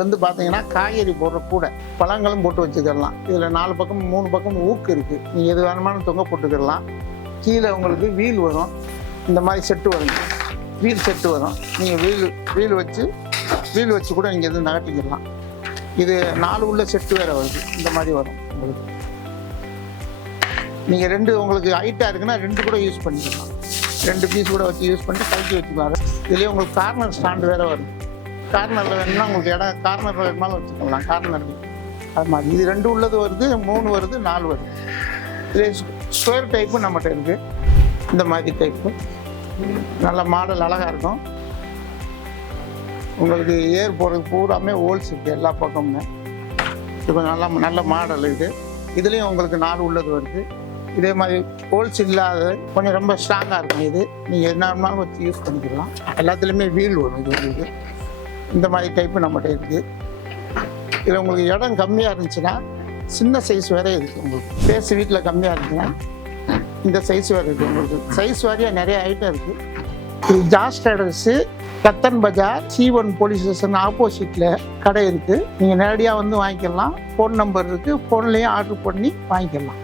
வந்து பார்த்தீங்கன்னா காய்கறி போடுற கூட பழங்களும் போட்டு வச்சுக்கிடலாம். இதில் 4 பக்கம் 3 பக்கம் ஊக்கு இருக்குது. நீங்கள் எது வேணுமானு தொங்க போட்டுக்கிடலாம். கீழே உங்களுக்கு வீல் வரும். இந்த மாதிரி செட்டு வரும், வீல் செட்டு வரும். நீங்கள் வீல் வச்சு கூட நீங்கள் எதுவும் நகட்டிக்கிடலாம். இது 4 உள்ள செட்டு வேறு வருது. இந்த மாதிரி வரும் உங்களுக்கு. நீங்கள் 2 உங்களுக்கு ஹைட்டாக இருக்குன்னா 2 கூட யூஸ் பண்ணிக்கலாம். 2 பீஸ் கூட வச்சு யூஸ் பண்ணிட்டு கழட்டி வச்சுக்கலாம். இதுலேயே உங்களுக்கு கார்னர் ஸ்டாண்டு வேறு வருது. கார்னரில் வேணும்னா உங்களுக்கு இடம் கார்னரில் வேணுமாலும் வச்சுக்கலாம். கார்னர் அது மாதிரி இது 2 உள்ளது வருது, 3 வருது, 4 வருது. இதே ஸ்கொயர் டைப்பு நம்மகிட்ட இருக்குது. இந்த மாதிரி டைப்பு நல்ல மாடல் அழகாக இருக்கும். உங்களுக்கு ஏர் போடுறதுக்கு பூராமே ஹோல்ஸ் இருக்குது எல்லா பக்கமுமே. இது கொஞ்சம் நல்ல மாடல் இது. இதுலேயும் உங்களுக்கு 4 உள்ளது வருது. இதே மாதிரி ஹோல்ஸ் இல்லாத கொஞ்சம் ரொம்ப ஸ்ட்ராங்காக இருக்கும். இது நீங்கள் என்ன வேணாலும் வச்சு யூஸ் பண்ணிக்கலாம். எல்லாத்துலேயுமே வீல் வரும். இது உங்களுக்கு இந்த மாதிரி டைப்பு நம்மகிட்ட இருக்குது. இதில் உங்களுக்கு இடம் கம்மியாக இருந்துச்சுன்னா சின்ன சைஸ் வேறு இருக்குது. உங்களுக்கு பேஸ் வீட்டில் கம்மியாக இருந்துச்சுன்னா இந்த சைஸ் வேறு இருக்குது. உங்களுக்கு சைஸ் வாரியாக நிறைய ஐட்டம் இருக்குது. இது ஜாஸ் ட்ரேடர்ஸு, ரத்தன் பஜார், C1 போலீஸ் ஸ்டேஷன் ஆப்போசிட்டில் கடை இருக்குது. நீங்கள் நேரடியாக வந்து வாங்கிக்கலாம். ஃபோன் நம்பர் இருக்குது. ஃபோன்லேயும் ஆர்டர் பண்ணி வாங்கிக்கலாம்.